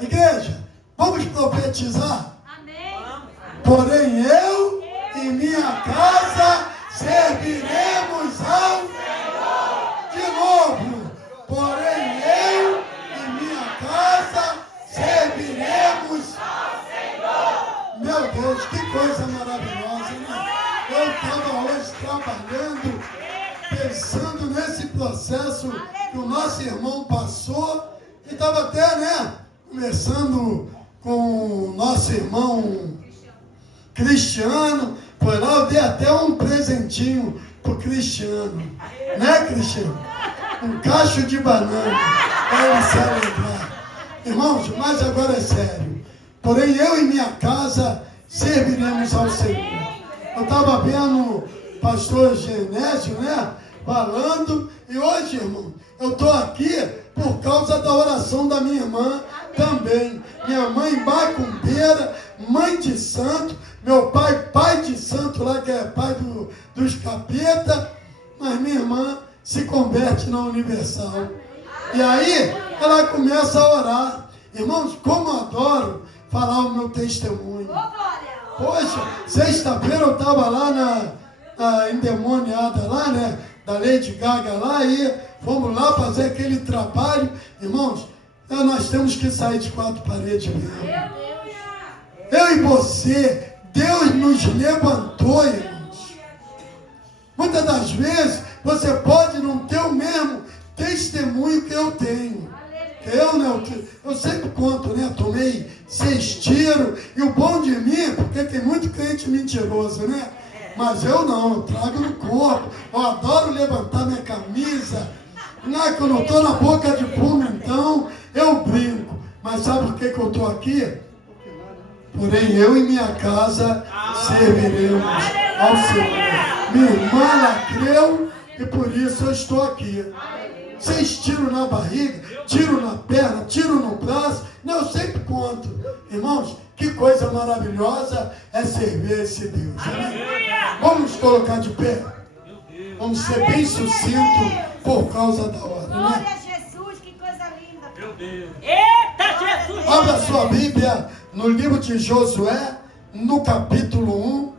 Igreja, vamos profetizar? Amém. Porém eu e minha casa serviremos ao Senhor. De novo, porém eu e minha casa serviremos ao Senhor. Meu Deus, que coisa maravilhosa, né? Eu estava hoje trabalhando, pensando nesse processo que o nosso irmão passou, e estava até, né, conversando com o nosso irmão Cristiano. Foi lá, eu dei até um presentinho pro Cristiano, né, Cristiano? Um cacho de banana, para ele se alegrar. Irmãos, mas agora é sério. Porém, eu e minha casa serviremos ao Senhor. Eu estava vendo o pastor Genésio, né, falando, e hoje, irmão, eu estou aqui por causa da oração da minha irmã também. Minha mãe macumbeira, mãe de santo, meu pai, pai de santo lá, que é pai dos capeta, mas minha irmã se converte na Universal. E aí, ela começa a orar. Irmãos, como eu adoro falar o meu testemunho. Poxa, sexta-feira eu estava lá na endemoniada lá, né, da Lady Gaga lá, e fomos lá fazer aquele trabalho. Irmãos, nós temos que sair de quatro paredes mesmo. Eu e você, Deus nos levantou, irmãos. Muitas das vezes, você pode não ter o mesmo testemunho que eu tenho. Eu sempre conto, né? Tomei 6 tiros, e o bom de mim, porque tem muito crente mentiroso, né? Mas eu não, eu trago no corpo. Eu adoro levantar minha camisa. Não, quando eu estou na boca de fumo, então, eu brinco. Mas sabe por que eu estou aqui? Porém, eu e minha casa serviremos ao Senhor. Minha irmã, ela creu, e por isso eu estou aqui. 6 tiros na barriga, tiro na perna, tiro no braço. Não, eu sempre conto. Irmãos, que coisa maravilhosa é servir esse Deus. Né? Vamos nos colocar de pé. Vamos ser bem sucintos por causa da hora. Glória Né? a Jesus, que coisa linda. Meu Deus. Eita, Jesus. Abra sua Bíblia no livro de Josué, no capítulo 1,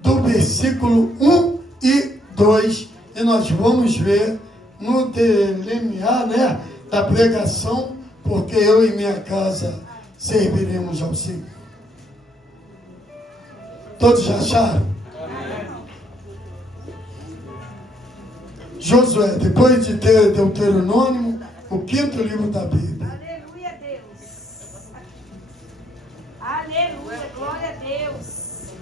do versículo 1 e 2. E nós vamos ver no delinear, né, da pregação, porque eu e minha casa serviremos ao Senhor. Todos já acharam? Josué, depois de ter Deuteronômio, o 5º livro da Bíblia. Aleluia, Deus. Aleluia, glória a Deus.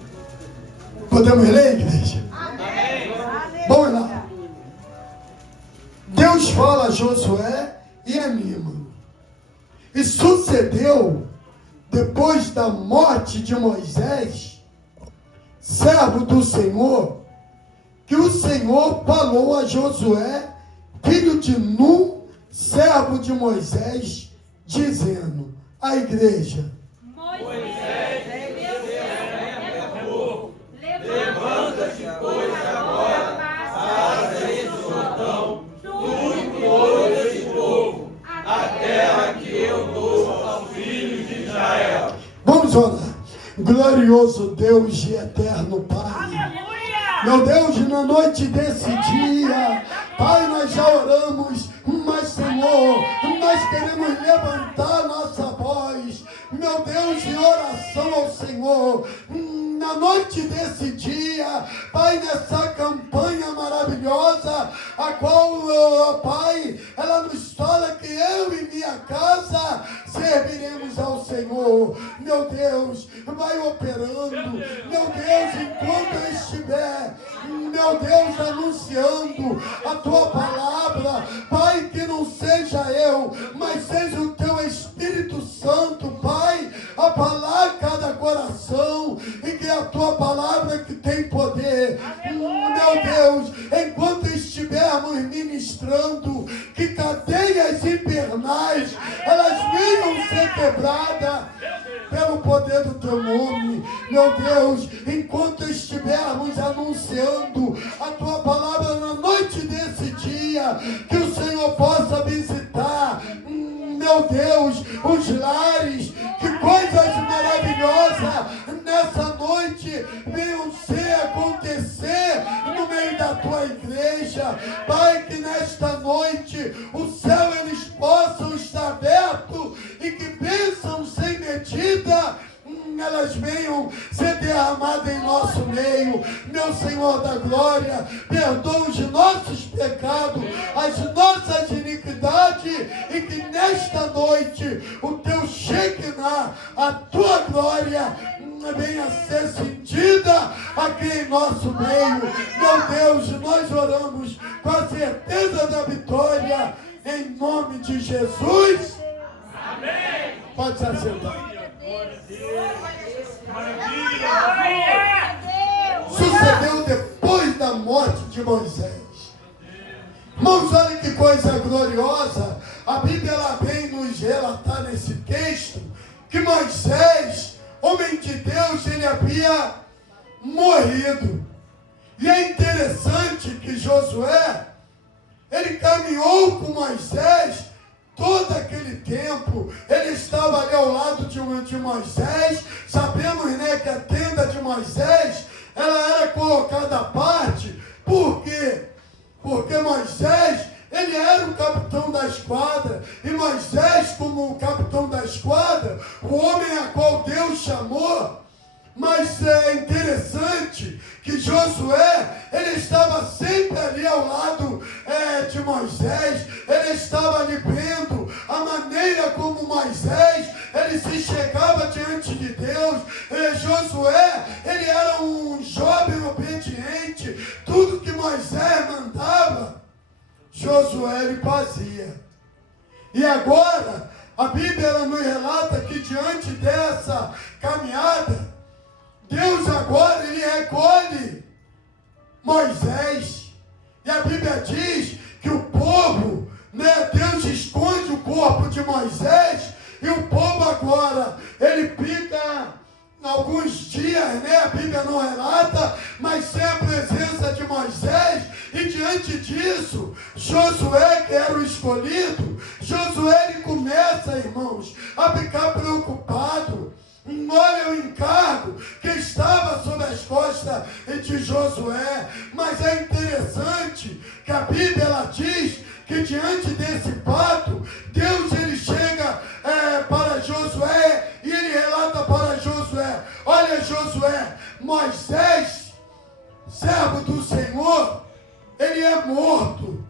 Podemos ler, igreja? Amém. Vamos lá. Deus fala a Josué e anima. E sucedeu, depois da morte de Moisés, servo do Senhor, que o Senhor falou a Josué, filho de Num, servo de Moisés, dizendo: a igreja, Levanta-te, pois, agora, passa esse Jordão, tu e todo este povo, a terra que eu dou aos filhos de Israel. vamos orar. Glorioso Deus e eterno Pai, meu Deus, na noite desse dia, Pai, nós já oramos, mas Senhor, nós queremos levantar nossa voz, meu Deus, em oração ao Senhor, na noite desse dia, Pai, nessa campanha maravilhosa, a qual, Pai, ela nos fala que eu e minha casa serviremos ao Senhor. Meu Deus, vai operando, meu Deus, enquanto eu estiver, meu Deus, anunciando a Tua palavra, Pai, que não seja eu, mas seja o Teu Espírito Santo, Pai, a falar a cada coração, e que a Tua palavra que tem poder, meu Deus, enquanto estivermos ministrando, que cadeias infernais, elas venham ser quebradas pelo poder do Teu nome, meu Deus, enquanto estivermos anunciando a Tua palavra na noite desse dia, que o Senhor possa visitar, meu Deus, os lares, que coisas maravilhosas nessa noite venham acontecer no meio da tua igreja. Pai, que nesta noite o céu eles possam estar aberto e que bênçãos sem medida elas venham ser derramadas em nosso meio. Meu Senhor da glória, perdoa os nossos pecados, as nossas iniquidades, e que nesta noite o teu Shekinah, a tua glória, venha ser sentida aqui em nosso meio. Meu Deus, nós oramos com a certeza da vitória, em nome de Jesus. Amém. Pode se assentar. Sucedeu depois da morte de Moisés. Irmãos, olha que coisa gloriosa. A Bíblia ela vem nos relatar nesse texto que Moisés, homem de Deus, ele havia morrido. E é interessante que Josué, ele caminhou com Moisés todo aquele tempo. Ele estava ali ao lado de Moisés. Sabemos, né, que a tenda de Moisés, ela era colocada à parte. Por quê? Porque Moisés, ele era o capitão da esquadra. E Moisés, como o capitão da esquadra, o homem a qual Deus chamou. Mas é interessante que Josué, ele estava sempre ali ao lado de Moisés. Ele estava ali vendo a maneira como Moisés, ele se chegava diante de Deus. Josué, ele era um jovem obediente. Tudo que Moisés mandava, Josué ele fazia. E agora, a Bíblia ela nos relata que diante dessa caminhada, Deus agora, ele recolhe Moisés. E a Bíblia diz que o povo, né, Deus esconde o corpo de Moisés, e o povo agora, ele fica alguns dias, né, a Bíblia não relata, mas sem a presença de Moisés. E diante disso, Josué, que era o escolhido, Josué ele começa, irmãos, a ficar preocupado. Olha o encargo que estava sobre as costas de Josué. Mas é interessante que a Bíblia ela diz que diante desse fato, Deus ele chega para Josué e ele relata para Josué: olha, Josué, Moisés, servo do Senhor, ele é morto.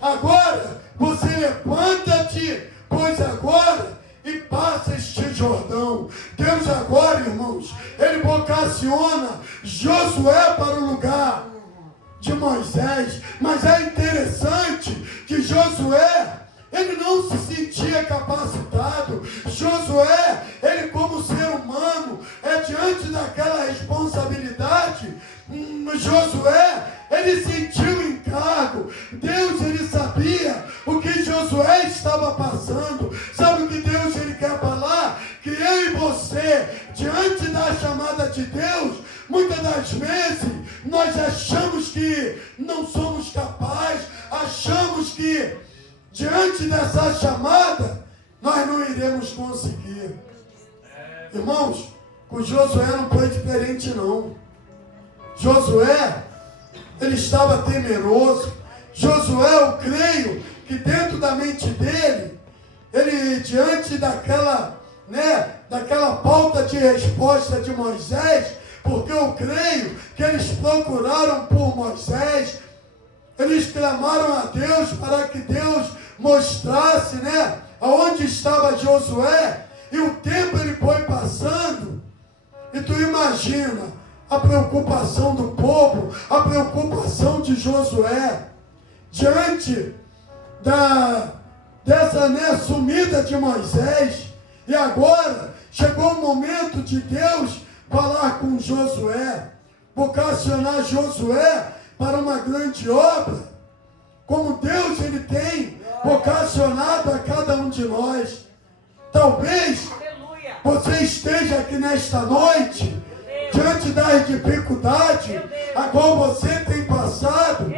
Agora você levanta-te, pois agora e passa este Jordão. Deus agora, irmãos, ele vocaciona Josué para o lugar de Moisés. Mas é interessante que Josué, ele não se sentia capacitado. Josué, ele como ser humano, diante daquela responsabilidade, Josué, ele sentiu o encargo. Deus, ele sabia o que Josué estava passando. Sabe o que Deus, ele quer falar? Que eu e você, diante da chamada de Deus, muitas das vezes, nós achamos que não somos capazes, achamos que diante dessa chamada, nós não iremos conseguir. Irmãos, com Josué não foi diferente não. Josué, ele estava temeroso. Josué, eu creio que dentro da mente dele, ele diante daquela falta de resposta de Moisés, porque eu creio que eles procuraram por Moisés, eles clamaram a Deus para que Deus mostrasse, aonde estava Josué. E o tempo ele foi passando, e tu imagina a preocupação do povo, a preocupação de Josué, diante dessa sumida de Moisés. E agora chegou o momento de Deus falar com Josué, vocacionar Josué para uma grande obra, como Deus ele tem vocacionado a cada um de nós. Talvez você esteja aqui nesta noite, diante das dificuldades a qual você tem passado,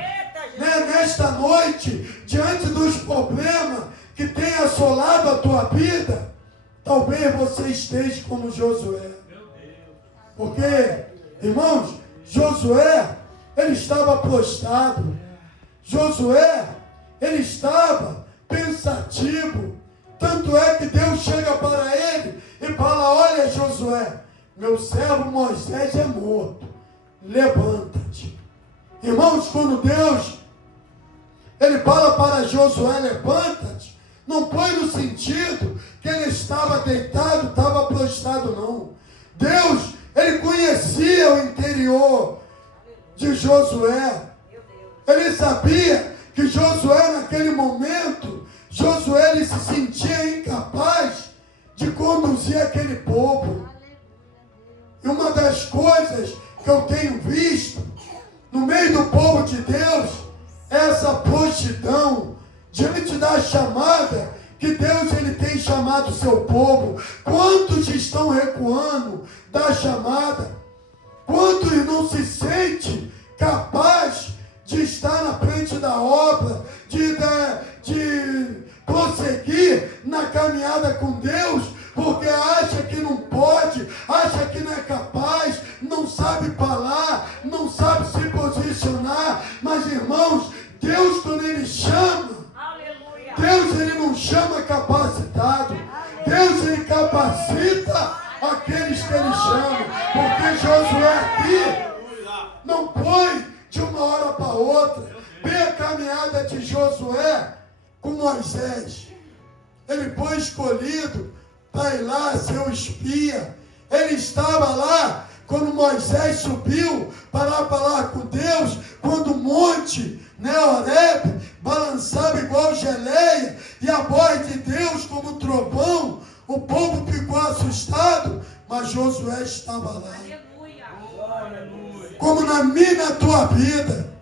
nesta noite, diante dos problemas que tem assolado a tua vida, talvez você esteja como Josué. Porque, irmãos, Josué, ele estava prostrado. Josué, ele estava pensativo. Tanto é que Deus chega para ele e fala: olha, Josué, meu servo Moisés é morto, levanta-te. Irmãos, quando Deus, ele fala para Josué, levanta-te, não foi no sentido que ele estava deitado, estava prostrado, não. Deus, ele conhecia o interior de Josué. Ele sabia que Josué, naquele momento, Josué, ele se sentia incapaz de conduzir aquele povo. E uma das coisas que eu tenho visto no meio do povo de Deus é essa prontidão diante da chamada que Deus, ele tem chamado o seu povo. Quantos estão recuando da chamada? Quantos não se sentem capazes de estar na frente da obra, de prosseguir na caminhada com Deus, porque acha que não pode, acha que não é capaz, não sabe falar, não sabe se posicionar. Mas, irmãos, Deus, quando ele chama, Deus, ele não chama capacitado. Deus, ele capacita aqueles que ele chama. Porque Josué aqui não foi de uma hora para outra. Vê a caminhada de Josué com Moisés. Ele foi escolhido para ir lá ser o espia. Ele estava lá quando Moisés subiu para falar com Deus, quando o monte, Horebe, balançava igual geleia, e a voz de Deus como trovão. O povo ficou assustado, mas Josué estava lá. Como na minha e na tua vida.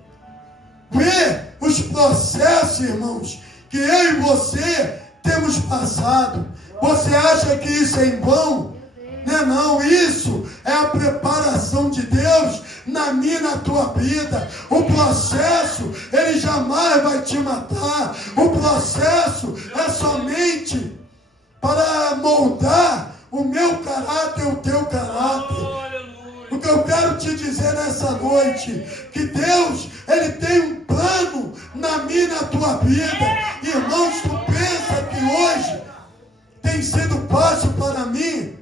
Vê os processos, irmãos, que eu e você temos passado. Você acha que isso é em vão? Não, isso é a preparação de Deus na minha e na tua vida. O processo, ele jamais vai te matar. O processo é somente para moldar o meu caráter, o teu caráter. O que eu quero te dizer nessa noite, que Deus, ele tem um plano na minha e na tua vida. Irmãos, tu pensa que hoje tem sido fácil para mim?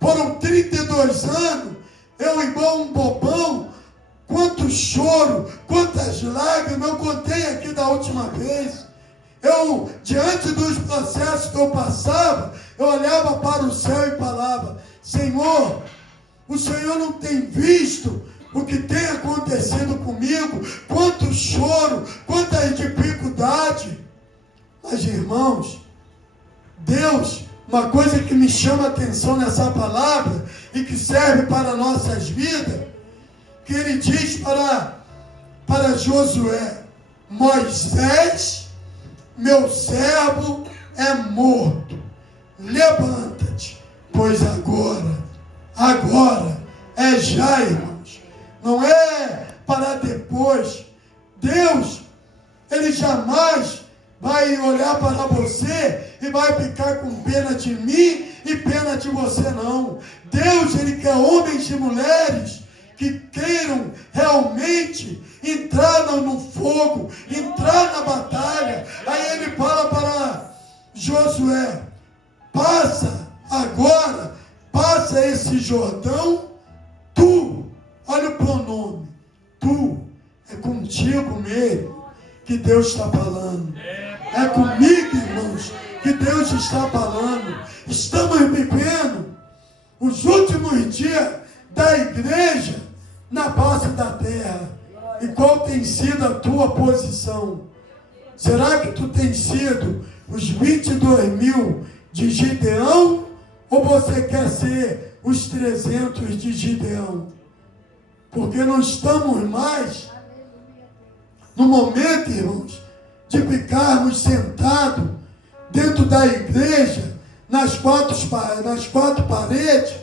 Foram 32 anos, eu igual um bobão, quanto choro, quantas lágrimas, eu contei aqui da última vez. Eu, diante dos processos que eu passava, eu olhava para o céu e falava: Senhor, o Senhor não tem visto o que tem acontecido comigo, quanto choro, quantas dificuldades. Mas, irmãos, Deus, uma coisa que me chama a atenção nessa palavra e que serve para nossas vidas, que ele diz para Josué: Moisés, meu servo, é morto. Levanta-te, pois agora é já, irmãos. Não é para depois. Deus, ele jamais vai olhar para você e vai ficar com pena de mim e pena de você, não. Deus, ele quer homens e mulheres que queiram realmente entrar no fogo, entrar na batalha. Aí ele fala para Josué: passa agora, passa esse Jordão, tu, olha o pronome, tu, é contigo mesmo que Deus está falando. É comigo, irmãos, que Deus está falando. Estamos vivendo os últimos dias da igreja na face da terra. E qual tem sido a tua posição? Será que tu tem sido os 22 mil de Gideão? Ou você quer ser os 300 de Gideão? Porque não estamos mais no momento, irmãos, de ficarmos sentados dentro da igreja, nas quatro paredes,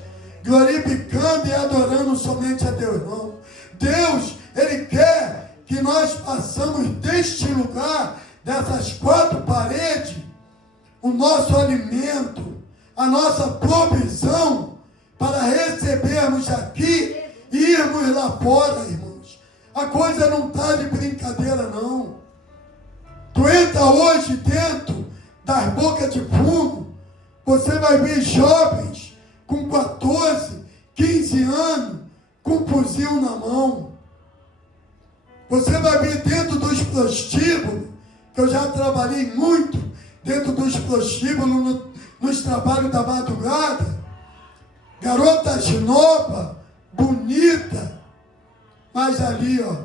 glorificando e adorando somente a Deus, não. Deus, ele quer que nós passamos deste lugar, dessas quatro paredes, o nosso alimento, a nossa provisão para recebermos aqui e irmos lá fora, irmãos. A coisa não está de brincadeira, não. Tu entra hoje dentro das bocas de fumo, você vai ver jovens com 14, 15 anos, com fuzil na mão. Você vai ver dentro dos prostíbulos, que eu já trabalhei muito dentro dos prostíbulos, nos trabalhos da madrugada, garotas novas, bonita, mas ali, ó,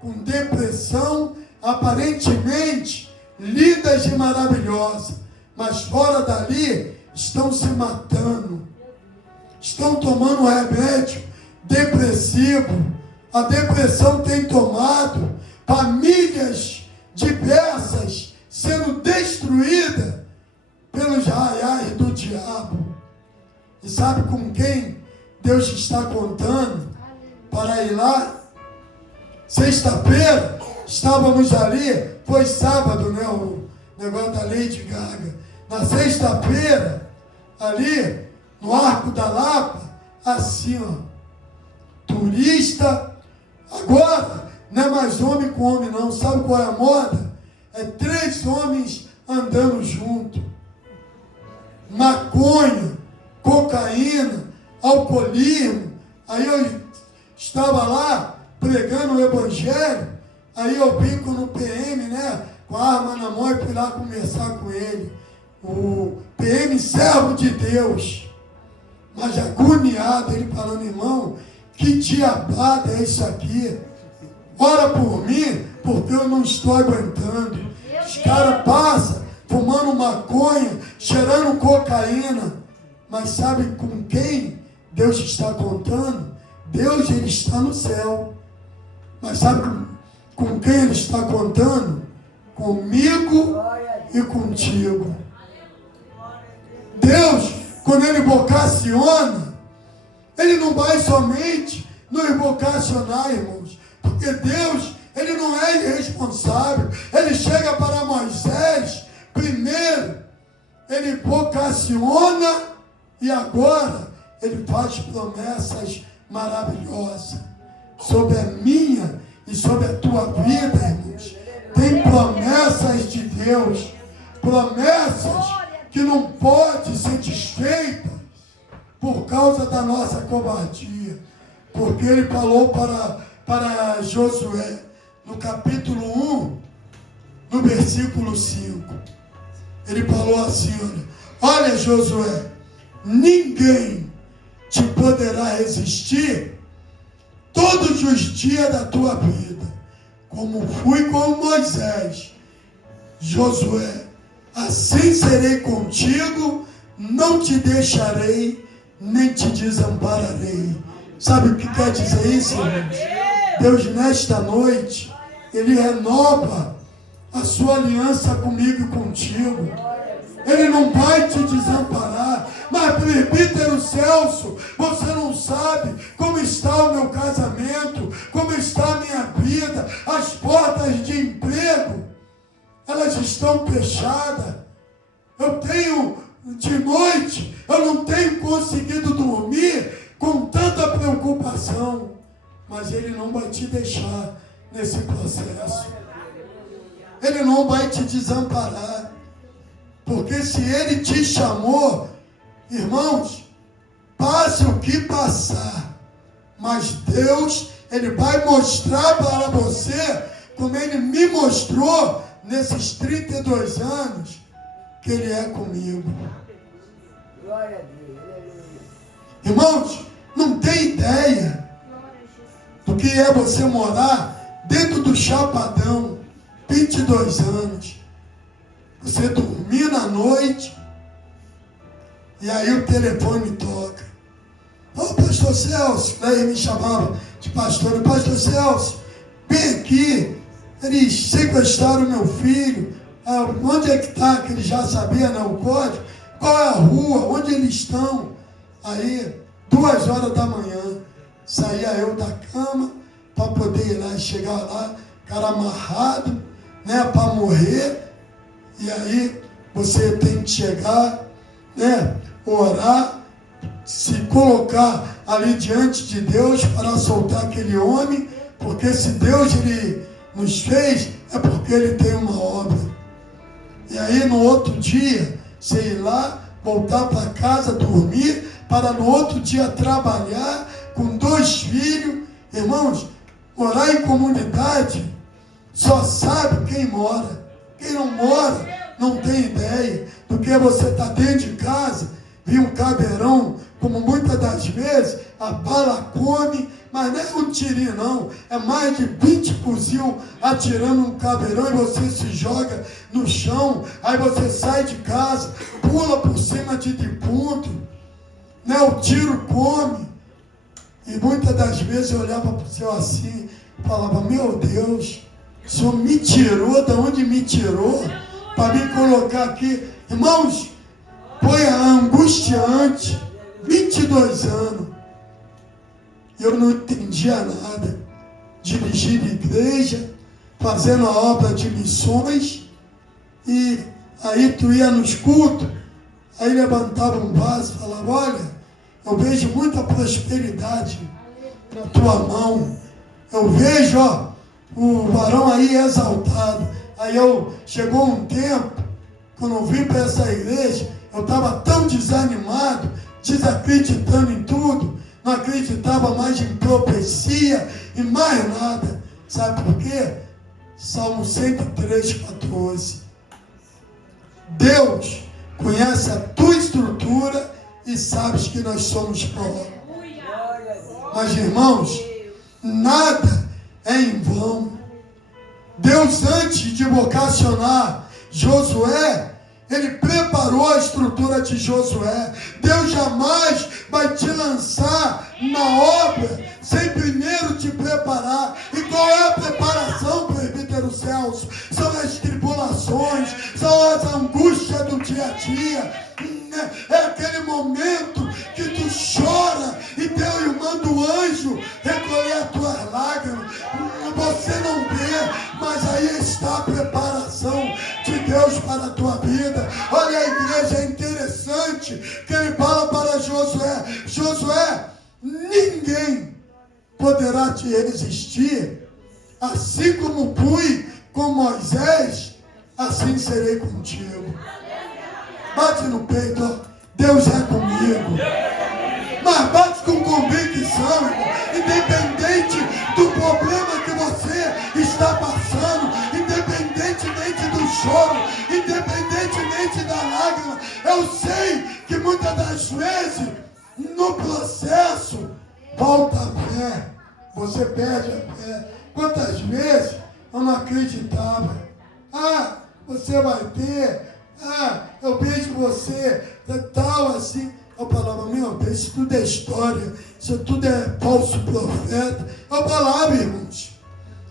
com depressão, aparentemente lindas e maravilhosas, mas fora dali estão se matando, estão tomando remédio depressivo. A depressão tem tomado famílias diversas sendo destruídas pelos raiais do diabo. E sabe com quem Deus está contando para ir lá? Sexta-feira estávamos ali, foi sábado, né? O negócio da Lady Gaga. Na sexta-feira, ali no Arco da Lapa, assim, ó, turista. Agora, não é mais homem com homem, não. Sabe qual é a moda? É 3 homens andando junto. Maconha, cocaína, alcoolismo. Aí eu estava lá pregando o evangelho. Aí eu vim com o PM, né? Com a arma na mão e fui lá conversar com ele. O PM, servo de Deus. Mas agoniado, ele falando, irmão, que diabada é isso aqui? Ora por mim, porque eu não estou aguentando. Os caras passam fumando maconha, cheirando cocaína. Mas sabe com quem Deus está contando? Deus, ele está no céu. Mas sabe com quem ele está contando? Comigo e contigo. Deus, quando ele vocaciona, ele não vai somente nos vocacionar, irmãos, porque Deus, ele não é irresponsável. Ele chega para Moisés, primeiro, ele vocaciona e agora ele faz promessas maravilhosas sobre a minha e sobre a tua vida, irmãos. Tem promessas de Deus, promessas que não podem ser desfeitas por causa da nossa covardia. Porque ele falou para Josué, no capítulo 1, no versículo 5. Ele falou assim, olha Josué, ninguém te poderá resistir todos os dias da tua vida, como fui com Moisés. Josué, assim serei contigo, não te deixarei, nem te desampararei. Sabe o que quer dizer isso, irmãos? Deus, nesta noite, ele renova a sua aliança comigo e contigo. Ele não vai te desamparar. Mas, presbítero Celso, você não sabe como está o meu casamento, como está a minha vida, as portas de emprego, elas estão fechadas. Eu tenho, de noite, eu não tenho conseguido dormir com tanta preocupação. Mas ele não vai te deixar nesse processo. Ele não vai te desamparar. Porque se ele te chamou, irmãos, passe o que passar, mas Deus, ele vai mostrar para você, como ele me mostrou nesses 32 anos, que ele é comigo. Glória a Deus. Irmãos, não tem ideia do que é você morar dentro do Chapadão, 22 anos. Você dormir na noite, e aí o telefone toca. Ô pastor Celso, daí me chamava de pastor Celso, vem aqui, eles sequestraram meu filho. Onde é que está? Que ele já sabia, né, o código. Qual é a rua? Onde eles estão? Aí, 2 horas da manhã, saía eu da cama para poder ir lá e chegar lá, cara amarrado, né, para morrer. E aí, você tem que chegar, né, orar, se colocar ali diante de Deus para soltar aquele homem, porque se Deus ele nos fez, é porque ele tem uma obra. E aí no outro dia, você ir lá, voltar para casa, dormir, para no outro dia trabalhar com 2 filhos. Irmãos, morar em comunidade só sabe quem mora. Quem não mora não tem ideia do que você está dentro de casa, viu um caveirão, como muitas das vezes a bala come, mas não é um tirinho não, é mais de 20 fuzil atirando um caveirão e você se joga no chão, aí você sai de casa, pula por cima de defunto, né? O tiro come. E muitas das vezes eu olhava para o céu assim, falava, meu Deus, o Senhor me tirou, de onde me tirou, para me colocar aqui. Irmãos, foi angustiante, 22 anos, eu não entendia nada, dirigindo igreja, fazendo a obra de missões, e aí tu ia nos cultos, aí levantava um vaso e falava, olha, eu vejo muita prosperidade na tua mão, eu vejo, ó, o varão aí exaltado. Aí chegou um tempo, quando eu vim para essa igreja, eu estava tão desanimado, desacreditando em tudo, não acreditava mais em profecia e mais nada. Sabe por quê? Salmo 103:14. Deus conhece a tua estrutura e sabes que nós somos pó. Mas, irmãos, nada é em vão. Deus, antes de vocacionar Josué, Ele preparou a estrutura de Josué. Deus jamais vai te lançar na obra sem primeiro te preparar. E qual é a preparação, presbítero Celso? São as tribulações, são as angústias do dia a dia. É aquele momento que tu chora e Deus manda o anjo recolher as tuas lágrimas. Você não vê, mas aí está a preparação de Deus para a tua vida. Olha, a igreja é interessante que ele fala para Josué: Josué, ninguém poderá te resistir. Assim como fui com Moisés, assim serei contigo. Bate no peito, ó. Deus é comigo. Mas bate com convicção, irmão. Independente do problema que você está passando, independentemente do choro, independentemente da lágrima, eu sei que muitas das vezes, no processo, volta a fé. Você perde a fé. Quantas vezes eu não acreditava? Ah, você vai ter. Ah, eu vejo você, tal assim. Eu falava, meu Deus, isso tudo é história, isso tudo é falso profeta. Eu falava, irmãos,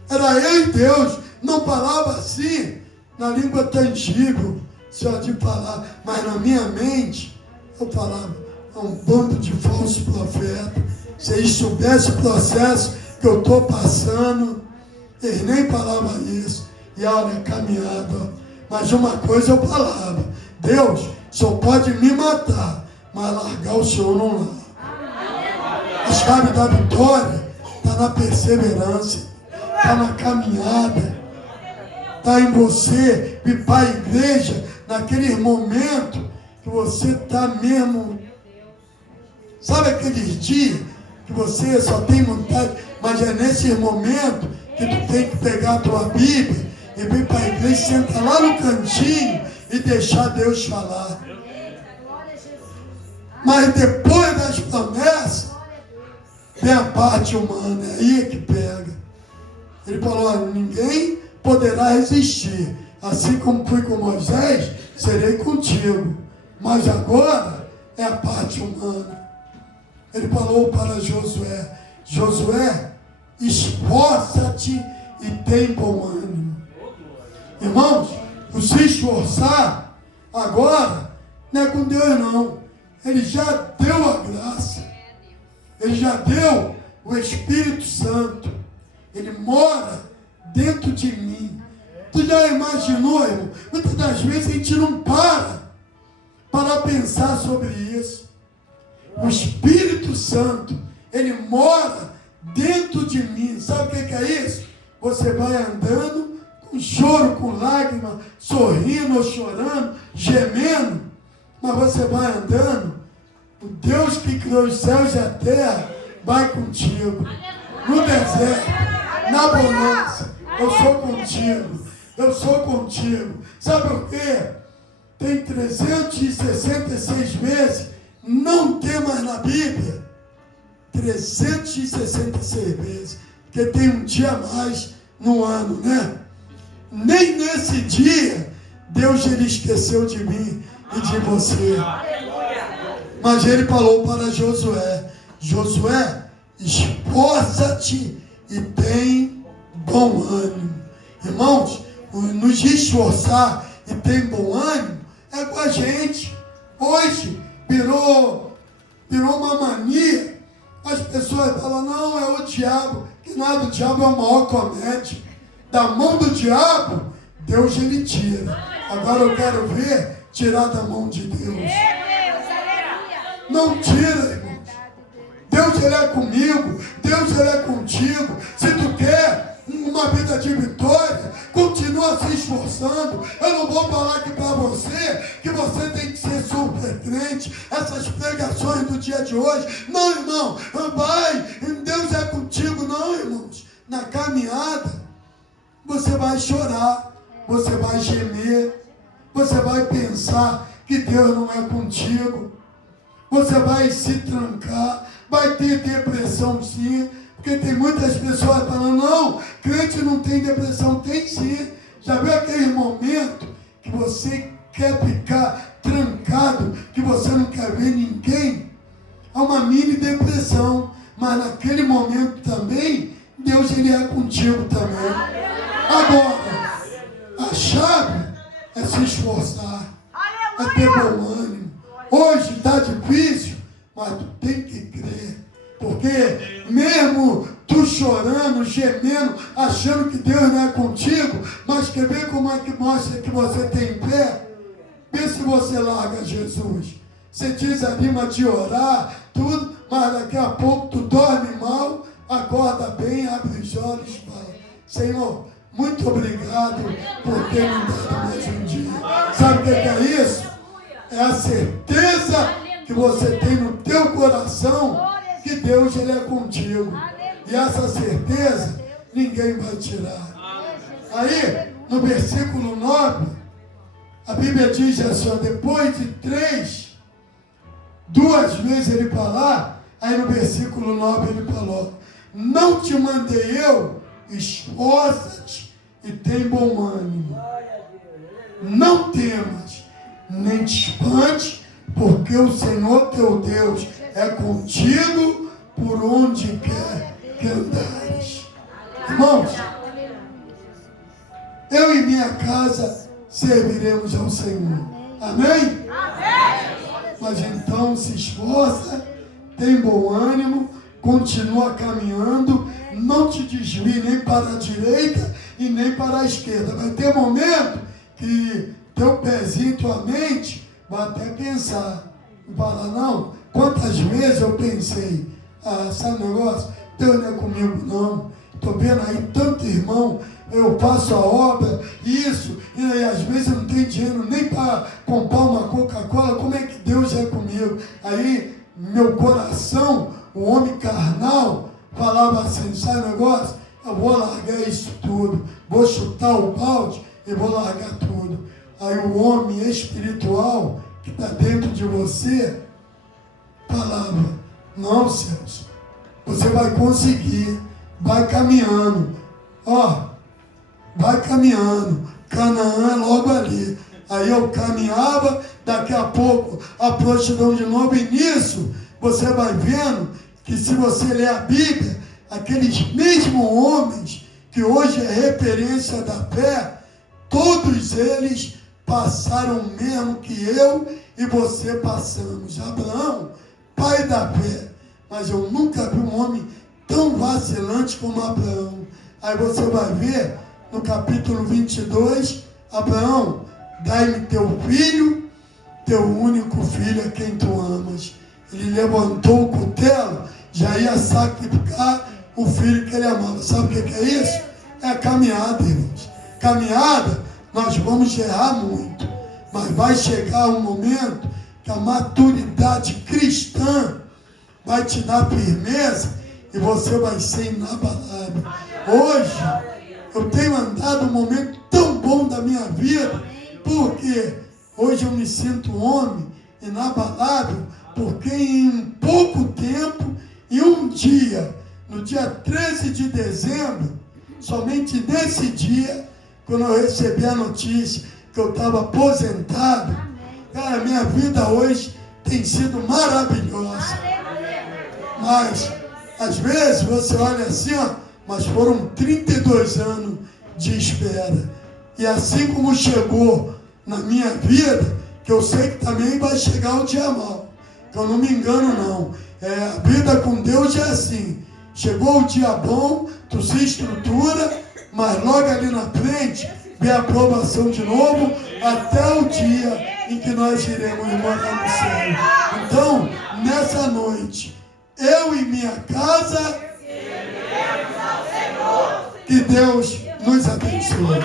era eu e Deus, não falava assim, na língua tangível, só de falar, mas na minha mente, eu falava, é um bando de falso profeta. Se eles soubessem o processo que eu estou passando, eles nem falavam isso. E olha, caminhada, mas uma coisa eu falava, Deus só pode me matar, mas largar o Senhor não larga. A chave da vitória está na perseverança, está na caminhada, está em você vir para a igreja naquele momento que você está mesmo. Sabe aqueles dias que você só tem vontade, mas é nesse momento que tu tem que pegar a tua Bíblia e vir para a igreja, sentar lá no cantinho e deixar Deus falar. Mas depois das promessas, vem a parte humana, é aí que pega. Ele falou, olha, ninguém poderá resistir. Assim como fui com Moisés, serei contigo. Mas agora é a parte humana. Ele falou para Josué, Josué, esforça-te e tem bom ânimo. Irmãos, o se esforçar agora não é com Deus não. Ele já deu a graça. Ele já deu o Espírito Santo. Ele mora dentro de mim. Tu já imaginou, irmão? Muitas das vezes a gente não para pensar sobre isso. O Espírito Santo, ele mora dentro de mim. Sabe o que é isso? Você vai andando com choro, com lágrima, sorrindo ou chorando, gemendo, mas você vai andando. O Deus que criou os céus e a terra vai contigo. No deserto, na bonança, eu sou contigo. Eu sou contigo. Sabe por quê? Tem 366 meses, não tem mais na Bíblia. 366 vezes. Porque tem um dia a mais no ano, né? Nem nesse dia, Deus ele esqueceu de mim e de você. Mas ele falou para Josué: Josué, esforça-te e tem bom ânimo. Irmãos, nos esforçar e ter bom ânimo é com a gente. Hoje virou uma mania. As pessoas falam: não, é o diabo. Que nada, o diabo é o maior comédia. Da mão do diabo, Deus ele tira. Agora eu quero ver tirar da mão de Deus. Não tira, irmãos. Deus ele é comigo. Deus ele é contigo. Se tu quer uma vida de vitória, continua se esforçando. Eu não vou falar aqui para você que você tem que ser super crente. Essas pregações do dia de hoje, não, irmão, vai, Deus é contigo. Não, irmãos, na caminhada você vai chorar, você vai gemer, você vai pensar que Deus não é contigo, você vai se trancar, vai ter depressão sim. Porque tem muitas pessoas falando: não, crente não tem depressão. Tem sim. Já viu aquele momento que você quer ficar trancado, que você não quer ver ninguém? É uma mini depressão. Mas naquele momento também, Deus ele é contigo também. Agora, a chave é se esforçar, é ter bom ânimo. Hoje está difícil, mas tu tem que crer. Porque mesmo tu chorando, gemendo, achando que Deus não é contigo, mas quer ver como é que mostra que você tem fé? Vê se você larga Jesus. Você desanima de orar, tudo, mas daqui a pouco tu dorme mal, acorda bem, abre os olhos e fala: Senhor, muito obrigado por ter me dado mais um dia. Sabe o que é isso? É a certeza que você tem no teu coração que Deus ele é contigo. E essa certeza ninguém vai tirar. Aí, no versículo 9, a Bíblia diz assim: depois de 2 vezes ele falar, aí no versículo 9 ele falou: não te mandei eu, esforça-te e tem bom ânimo. Não temas, nem te espantes, porque o Senhor teu Deus é contigo por onde quer que andares. Irmãos, eu e minha casa serviremos ao Senhor. Amém? Mas então se esforça, tem bom ânimo, continua caminhando, não te desvie nem para a direita e nem para a esquerda. Vai ter momento que teu pezinho, tua mente, vai até pensar, falar: não, quantas vezes eu pensei, sabe o negócio? Deus não é comigo não, estou vendo aí tanto irmão, eu faço a obra, isso, e às vezes eu não tenho dinheiro nem para comprar uma Coca-Cola, como é que Deus é comigo? Aí meu coração, o homem carnal, falava assim: sabe o negócio? Eu vou largar isso tudo, vou chutar o balde e vou largar tudo. Aí o homem espiritual que está dentro de você falava: não, Celso, você vai conseguir, vai caminhando, vai caminhando, Canaã é logo ali. Aí eu caminhava, daqui a pouco a prontidão de novo, e nisso você vai vendo que se você ler a Bíblia, aqueles mesmos homens que hoje é referência da fé, todos eles passaram o mesmo que eu e você passamos. Abraão, pai da fé, mas eu nunca vi um homem tão vacilante como Abraão. Aí você vai ver no capítulo 22, Abraão, dai-me teu filho, teu único filho a quem tu amas. Ele levantou o cutelo, já ia sacrificar o filho que ele amava. Sabe o que é isso? É a caminhada, irmãos. Caminhada, nós vamos errar muito, mas vai chegar um momento que a maturidade cristã vai te dar firmeza e você vai ser inabalável. Hoje, eu tenho andado um momento tão bom da minha vida, porque hoje eu me sinto um homem inabalável, porque em pouco tempo, em um dia, no dia 13 de dezembro, somente nesse dia, quando eu recebi a notícia que eu estava aposentado, cara, minha vida hoje tem sido maravilhosa. Mas, às vezes, você olha assim, ó, mas foram 32 anos de espera. E assim como chegou na minha vida, que eu sei que também vai chegar o dia mau. Então não me engano não. A vida com Deus é assim. Chegou o dia bom, tu se estrutura, mas logo ali na frente vem a aprovação de novo, até o dia em que nós iremos morar no céu. Então, nessa noite, eu e minha casa, que Deus nos abençoe.